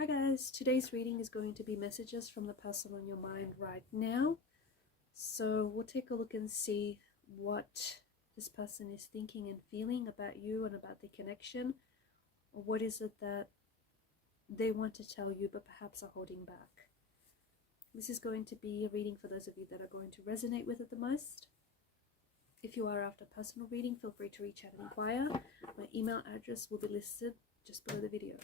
Hi guys, today's reading is going to be messages from the person on your mind right now. So we'll take a look and see what this person is thinking and feeling about you and about the connection. Or what is it that they want to tell you but perhaps are holding back. This is going to be a reading for those of you that are going to resonate with it the most. If you are after personal reading, feel free to reach out and inquire. My email address will be listed just below the video.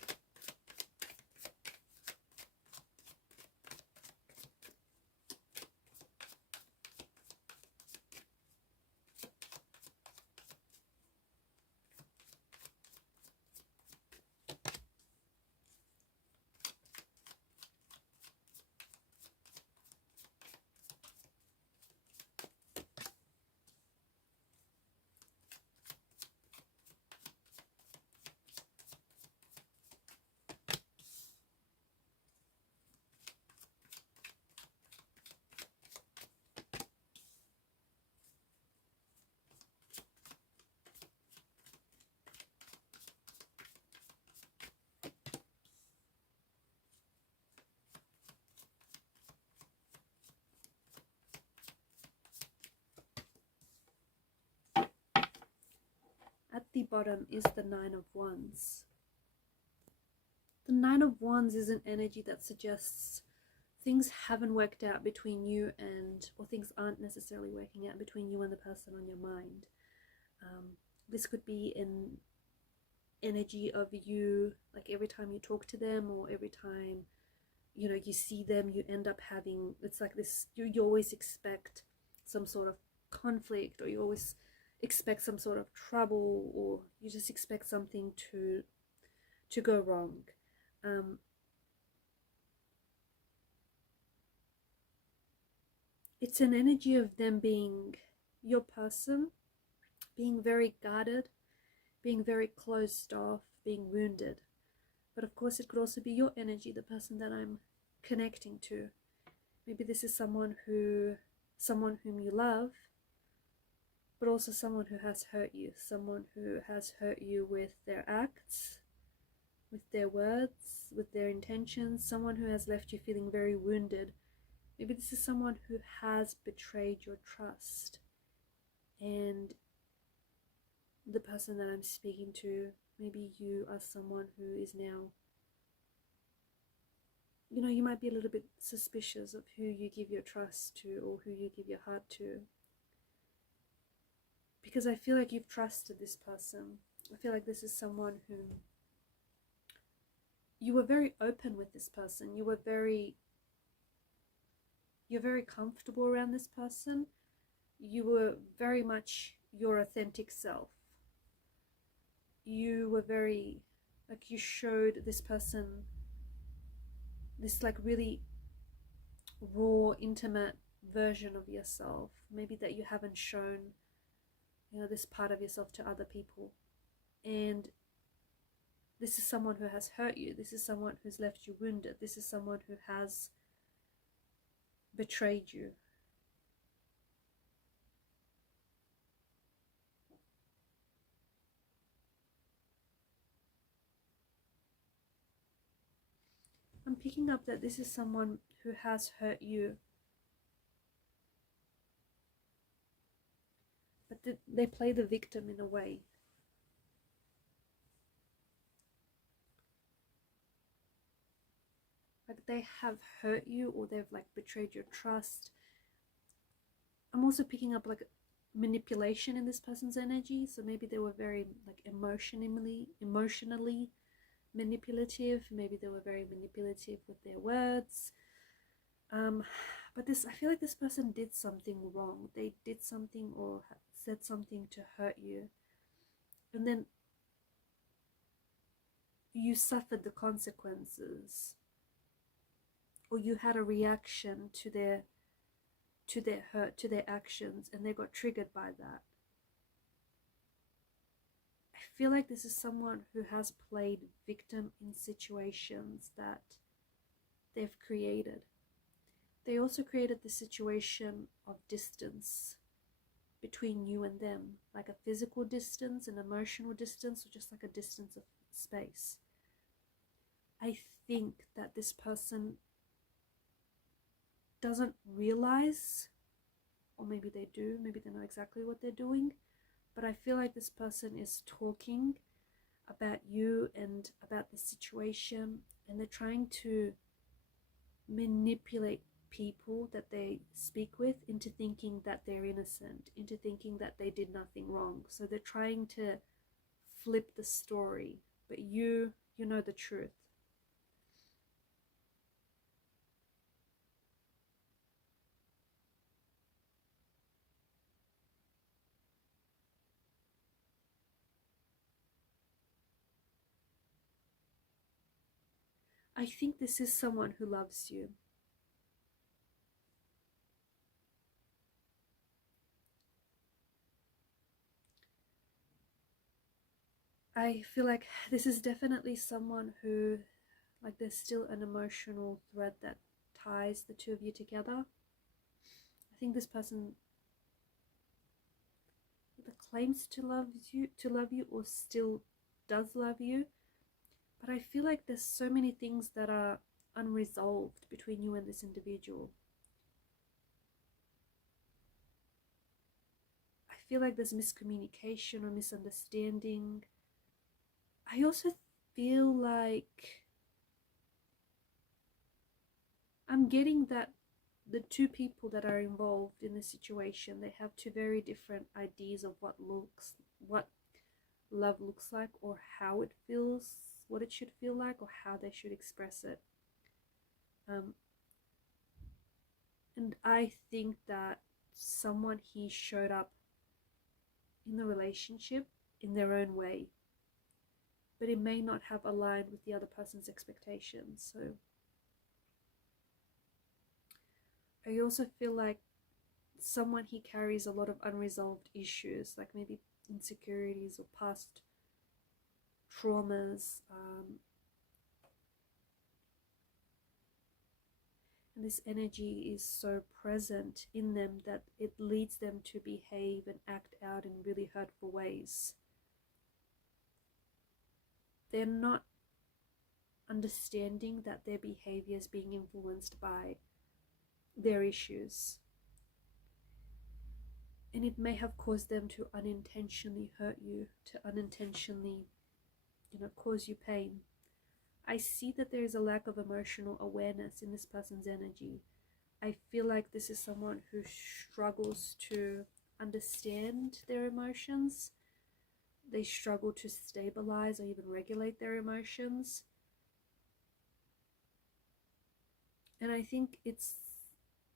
At the bottom is the Nine of Wands. The Nine of Wands is an energy that suggests things haven't worked out between you or things aren't necessarily working out between you and the person on your mind. This could be an energy of you, like every time you talk to them or every time, you see them, you end up having, it's like this, you always expect some sort of conflict, or you always expect some sort of trouble, or you just expect something to go wrong. It's an energy of them being your person, being very guarded, being very closed off, being wounded. But of course it could also be your energy, the person that I'm connecting to. Maybe this is someone whom you love, but also someone who has hurt you, someone who has hurt you with their acts, with their words, with their intentions, someone who has left you feeling very wounded. Maybe this is someone who has betrayed your trust, and the person that I'm speaking to, maybe you are someone who is now, you might be a little bit suspicious of who you give your trust to or who you give your heart to. Because I feel like you've trusted this person. I feel like this is someone who you were very open with. This person, you're very comfortable around this person. You were very much your authentic self. You were very, like, you showed this person this like really raw, intimate version of yourself, maybe that you haven't shown, this part of yourself to other people. And this is someone who has hurt you. This is someone who's left you wounded. This is someone who has betrayed you. I'm picking up that this is someone who has hurt you, but they play the victim in a way. Like they have hurt you, or they've like betrayed your trust. I'm also picking up like manipulation in this person's energy. So maybe they were very like emotionally manipulative. Maybe they were very manipulative with their words. But I feel like this person did something wrong. They did something or said something to hurt you, and then you suffered the consequences, or you had a reaction to their hurt, to their actions, and they got triggered by that. I feel like this is someone who has played victim in situations that they've created. They also created the situation of distance between you and them, like a physical distance, an emotional distance, or just like a distance of space. I think that this person doesn't realize, or maybe they do, maybe they know exactly what they're doing, but I feel like this person is talking about you and about the situation, and they're trying to manipulate people that they speak with into thinking that they're innocent, into thinking that they did nothing wrong. So they're trying to flip the story, but you know the truth. I think this is someone who loves you. I feel like this is definitely someone who, like, there's still an emotional thread that ties the two of you together. I think this person either claims to love you or still does love you, but I feel like there's so many things that are unresolved between you and this individual. I feel like there's miscommunication or misunderstanding. I also feel like I'm getting that the two people that are involved in the situation, they have two very different ideas of what love looks like, or how it feels, what it should feel like, or how they should express it. And I think that someone here showed up in the relationship in their own way, but it may not have aligned with the other person's expectations. So I also feel like someone he carries a lot of unresolved issues, like maybe insecurities or past traumas, and this energy is so present in them that it leads them to behave and act out in really hurtful ways. They're not understanding that their behavior is being influenced by their issues, and it may have caused them to unintentionally hurt you, to unintentionally, cause you pain. I see that there is a lack of emotional awareness in this person's energy. I feel like this is someone who struggles to understand their emotions. They struggle to stabilize or even regulate their emotions. And I think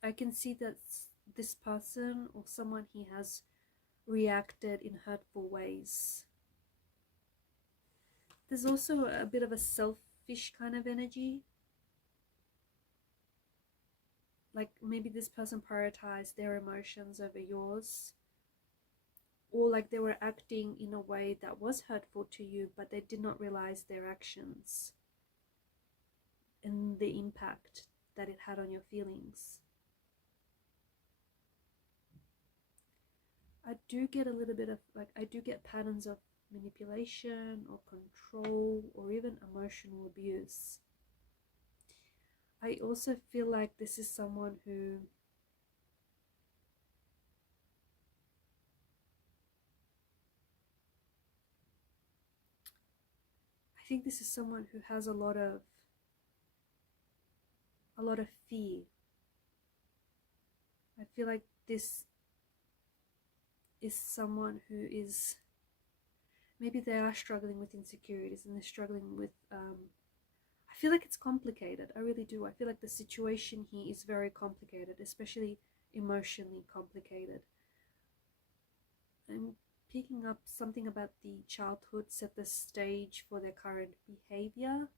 I can see that this person or someone he has reacted in hurtful ways. There's also a bit of a selfish kind of energy. Like maybe this person prioritized their emotions over yours, or like they were acting in a way that was hurtful to you, but they did not realize their actions and the impact that it had on your feelings. I do get a little bit of, I do get patterns of manipulation or control or even emotional abuse. I also feel like this is someone who has a lot of fear. I feel like this is someone who is, maybe they are struggling with insecurities and they're struggling with, I feel like it's complicated. I really do. I feel like the situation here is very complicated, especially emotionally complicated. I'm picking up something about the childhood set the stage for their current behavior.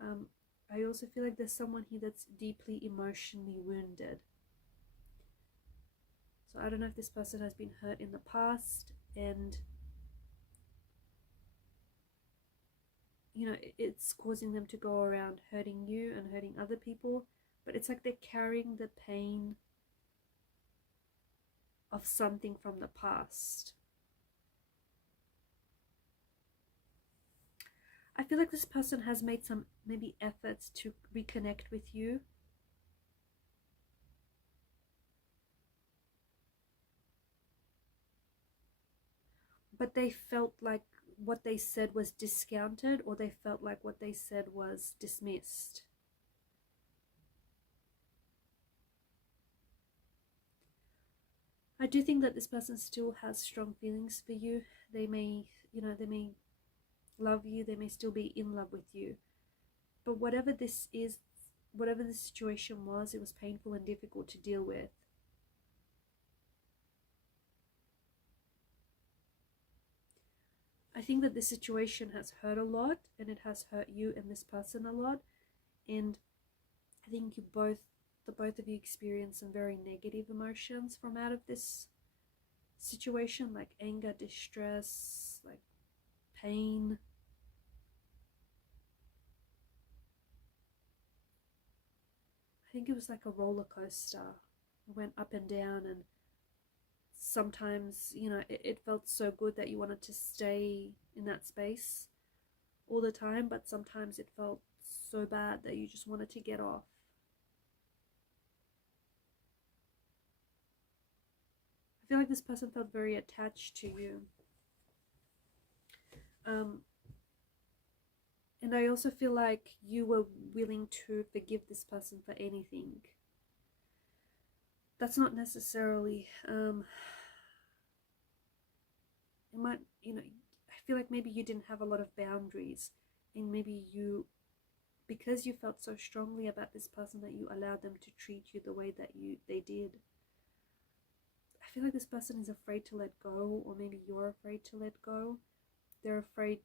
I also feel like there's someone here that's deeply emotionally wounded. So I don't know if this person has been hurt in the past, and it's causing them to go around hurting you and hurting other people, but it's like they're carrying the pain of something from the past. I feel like this person has made some maybe efforts to reconnect with you. But they felt like what they said was discounted, or they felt like what they said was dismissed. I do think that this person still has strong feelings for you. They may, they may love you, they may still be in love with you. But whatever this is, whatever the situation was, it was painful and difficult to deal with. I think that this situation has hurt a lot, and it has hurt you and this person a lot. And I think the both of you experience some very negative emotions from out of this situation, like anger, distress, like pain. I think it was like a roller coaster. It went up and down, and sometimes, it felt so good that you wanted to stay in that space all the time, but sometimes it felt so bad that you just wanted to get off. I feel like this person felt very attached to you. And I also feel like you were willing to forgive this person for anything. That's not necessarily, it might, I feel like maybe you didn't have a lot of boundaries, and maybe because you felt so strongly about this person, that you allowed them to treat you the way that they did. I feel like this person is afraid to let go, or maybe you're afraid to let go. They're afraid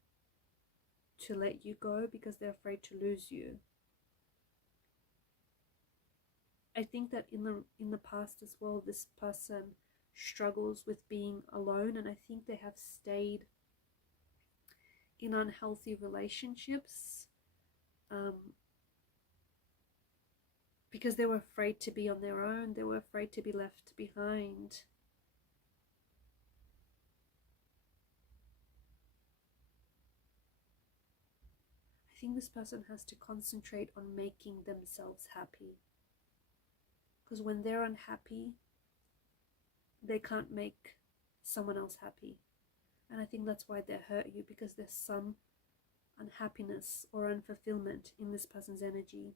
to let you go because they're afraid to lose you. I think that in the past as well, this person struggles with being alone, and I think they have stayed in unhealthy relationships because they were afraid to be on their own. They were afraid to be left behind. I think this person has to concentrate on making themselves happy, because when they're unhappy, they can't make someone else happy. And I think that's why they hurt you, because there's some unhappiness or unfulfillment in this person's energy.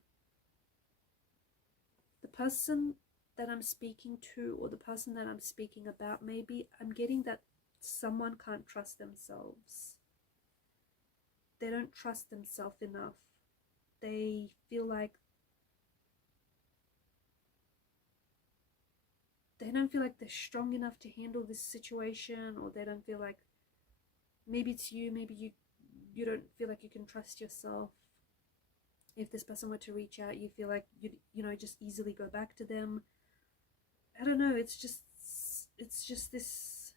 The person that I'm speaking to, or the person that I'm speaking about, maybe I'm getting that someone can't trust themselves. They don't trust themselves enough. They feel like they don't feel like they're strong enough to handle this situation, or they don't feel like, maybe it's you, maybe you don't feel like you can trust yourself. If this person were to reach out, you feel like you just easily go back to them. I don't know, it's just this,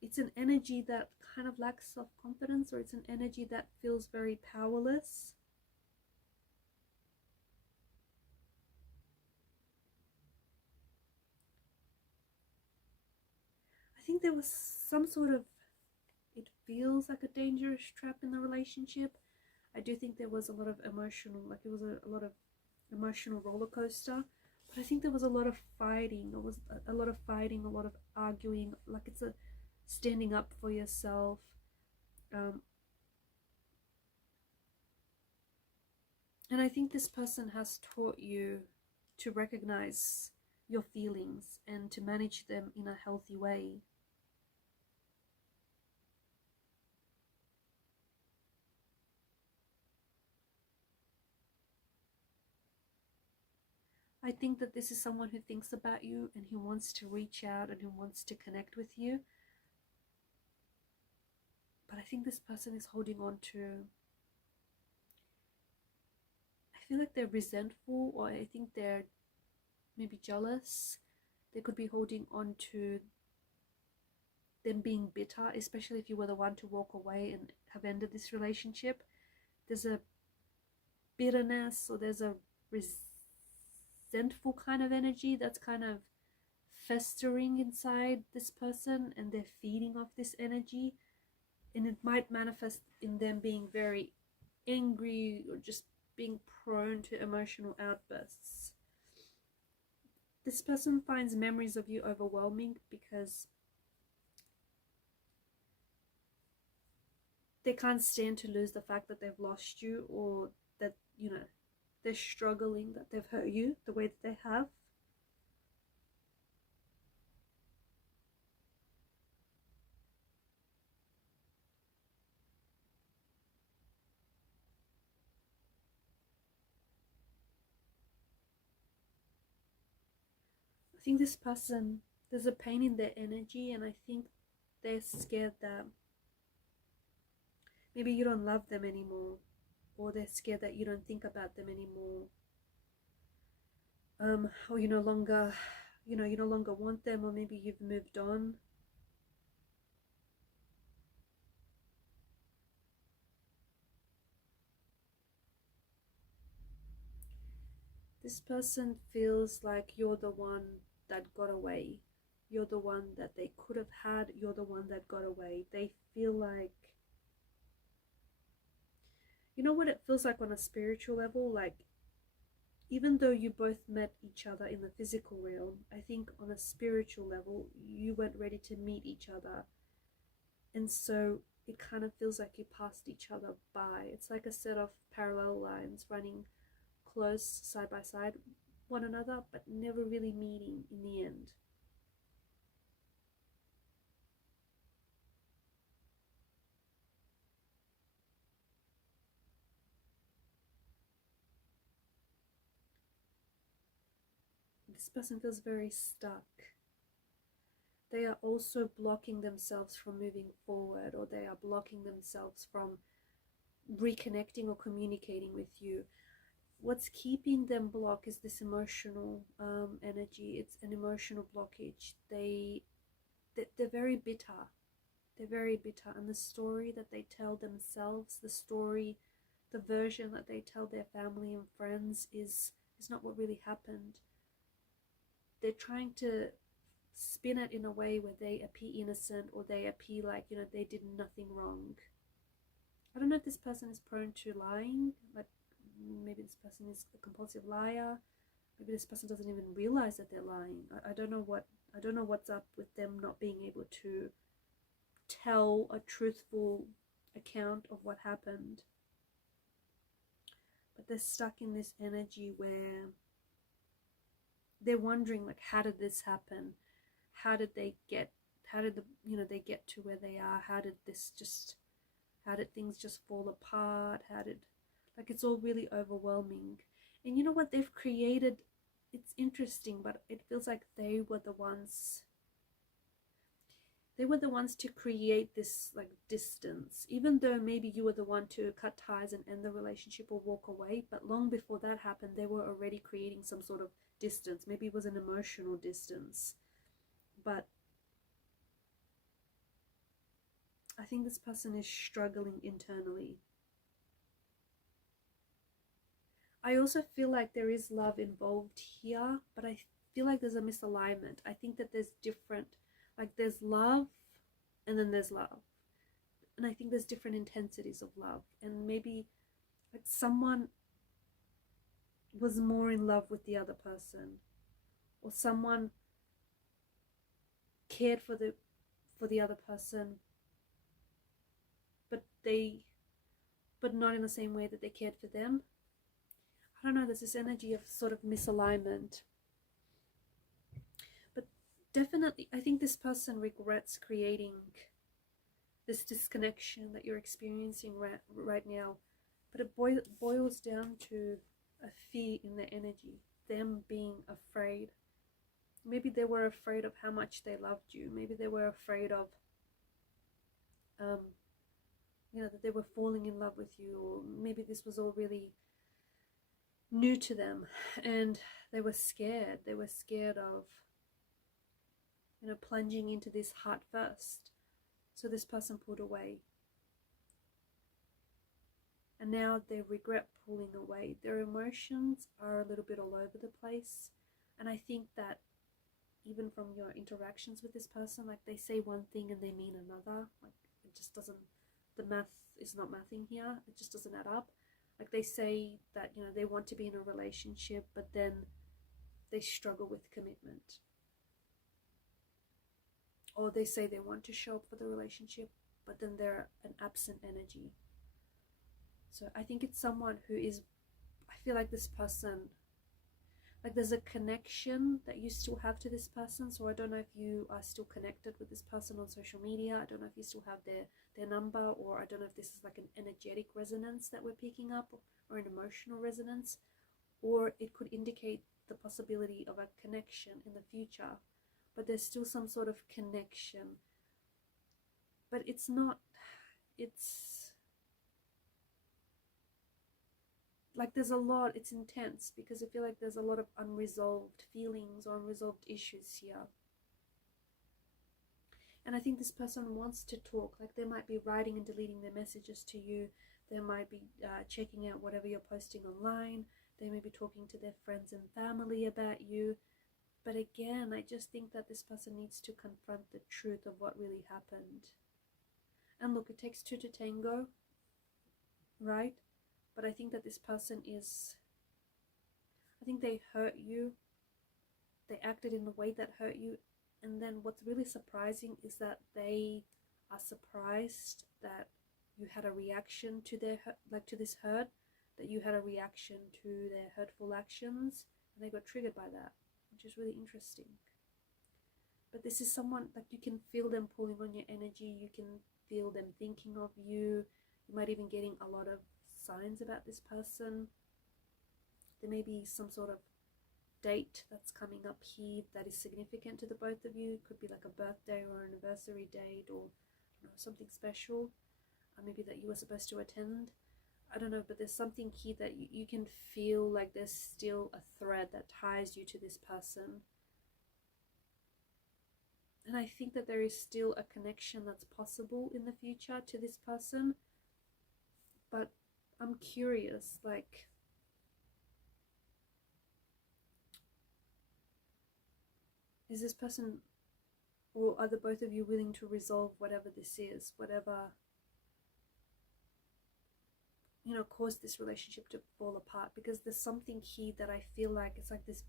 it's an energy that kind of lacks self-confidence, or it's an energy that feels very powerless. I think there was some sort of, it feels like a dangerous trap in the relationship. I do think there was a lot of emotional, like it was a lot of emotional roller coaster. But I think there was a lot of fighting. There was a lot of fighting, a lot of arguing. Like it's a standing up for yourself. And I think this person has taught you to recognize your feelings and to manage them in a healthy way. I think that this is someone who thinks about you, and who wants to reach out, and who wants to connect with you. But I think this person is holding on to, I feel like they're resentful, or I think they're maybe jealous. They could be holding on to them being bitter, especially if you were the one to walk away and have ended this relationship. There's a bitterness, or there's a resentful kind of energy that's kind of festering inside this person and they're feeding off this energy, and it might manifest in them being very angry or just being prone to emotional outbursts. This person finds memories of you overwhelming because they can't stand to lose the fact that they've lost you, or that, you know, they're struggling that they've hurt you the way that they have. I think this person, there's a pain in their energy, and I think they're scared that maybe you don't love them anymore, or they're scared that you don't think about them anymore, or you no longer want them, or maybe you've moved on. This person feels like you're the one that got away. You're the one that they could have had. You're the one that got away. They feel like, you know what it feels like on a spiritual level? Like, even though you both met each other in the physical realm, I think on a spiritual level, you weren't ready to meet each other. And so it kind of feels like you passed each other by. It's like a set of parallel lines running close side by side one another, but never really meeting in the end. This person feels very stuck. They are also blocking themselves from moving forward, or they are blocking themselves from reconnecting or communicating with you. What's keeping them blocked is this emotional energy. It's an emotional blockage. They're very bitter. They're very bitter, and the story that they tell themselves, the version that they tell their family and friends is not what really happened. They're trying to spin it in a way where they appear innocent, or they appear like, you know, they did nothing wrong. I don't know if this person is prone to lying, like maybe this person is a compulsive liar. Maybe this person doesn't even realize that they're lying. I don't know what's up with them not being able to tell a truthful account of what happened. But they're stuck in this energy where they're wondering, like, how did this happen? How did they get to where they are? How did things just fall apart? It's all really overwhelming. And you know what they've created? It's interesting, but it feels like they were the ones to create this, like, distance, even though maybe you were the one to cut ties and end the relationship or walk away. But long before that happened, they were already creating some sort of distance. Maybe it was an emotional distance, but I think this person is struggling internally. I also feel like there is love involved here, but I feel like there's a misalignment. I think that there's different, like, there's love and then there's love. And I think there's different intensities of love. And maybe, like, someone was more in love with the other person, or someone cared for the other person, but not in the same way that they cared for them. I don't know, there's this energy of sort of misalignment. But definitely, I think this person regrets creating this disconnection that you're experiencing right now. But it boils down to a fear in their energy, them being afraid. Maybe they were afraid of how much they loved you. Maybe they were afraid of that they were falling in love with you, or maybe this was all really new to them and they were scared. They were scared of plunging into this heart first. So this person pulled away, and now they regret pulling away. Their emotions are a little bit all over the place, and I think that even from your interactions with this person, like they say one thing and they mean another. Like it just doesn't, the math is not mathing here. It just doesn't add up. Like they say that, you know, they want to be in a relationship, but then they struggle with commitment. Or they say they want to show up for the relationship, but then they're an absent energy. So I think it's someone who is, I feel like this person, like there's a connection that you still have to this person. So I don't know if you are still connected with this person on social media. I don't know if you still have their number, or I don't know if this is like an energetic resonance that we're picking up, or an emotional resonance, or it could indicate the possibility of a connection in the future. But there's still some sort of connection. But it's not, it's like there's a lot, it's intense, because I feel like there's a lot of unresolved feelings or unresolved issues here. And I think this person wants to talk. Like they might be writing and deleting their messages to you. They might be checking out whatever you're posting online. They may be talking to their friends and family about you. But again, I just think that this person needs to confront the truth of what really happened. And look, it takes two to tango, right? But I think that this person is, I think they hurt you. They acted in a way that hurt you. And then what's really surprising is that they are surprised that you had a reaction to their, like to this hurt, that you had a reaction to their hurtful actions, and they got triggered by that, which is really interesting. But this is someone, like you can feel them pulling on your energy. You can feel them thinking of you. You might even getting a lot of signs about this person. There may be some sort of date that's coming up here that is significant to the both of you. It could be like a birthday or an anniversary date, or you know, something special, maybe that you were supposed to attend. I don't know, but there's something here that you can feel like there's still a thread that ties you to this person. And I think that there is still a connection that's possible in the future to this person. But I'm curious, like, is this person, or are the both of you willing to resolve whatever this is, whatever, you know, caused this relationship to fall apart? Because there's something here that I feel like it's like this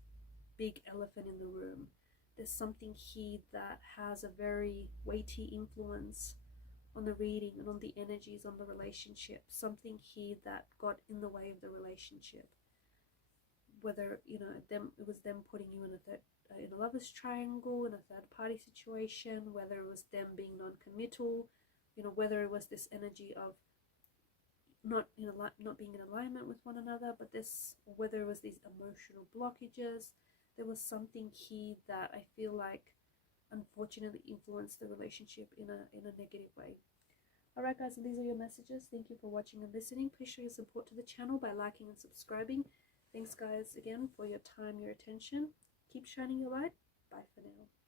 big elephant in the room. There's something here that has a very weighty influence on the reading and on the energies on the relationship. Something here that got in the way of the relationship. Whether, you know, it was them putting you in a lover's triangle, in a third party situation, whether it was them being non-committal, you know, whether it was this energy of not being in alignment with one another, but this, whether it was these emotional blockages. There was something here that I feel like unfortunately influenced the relationship in a negative way. Alright guys, and these are your messages. Thank you for watching and listening. Please show your support to the channel by liking and subscribing. Thanks guys again for your time, your attention. Keep shining your light. Bye for now.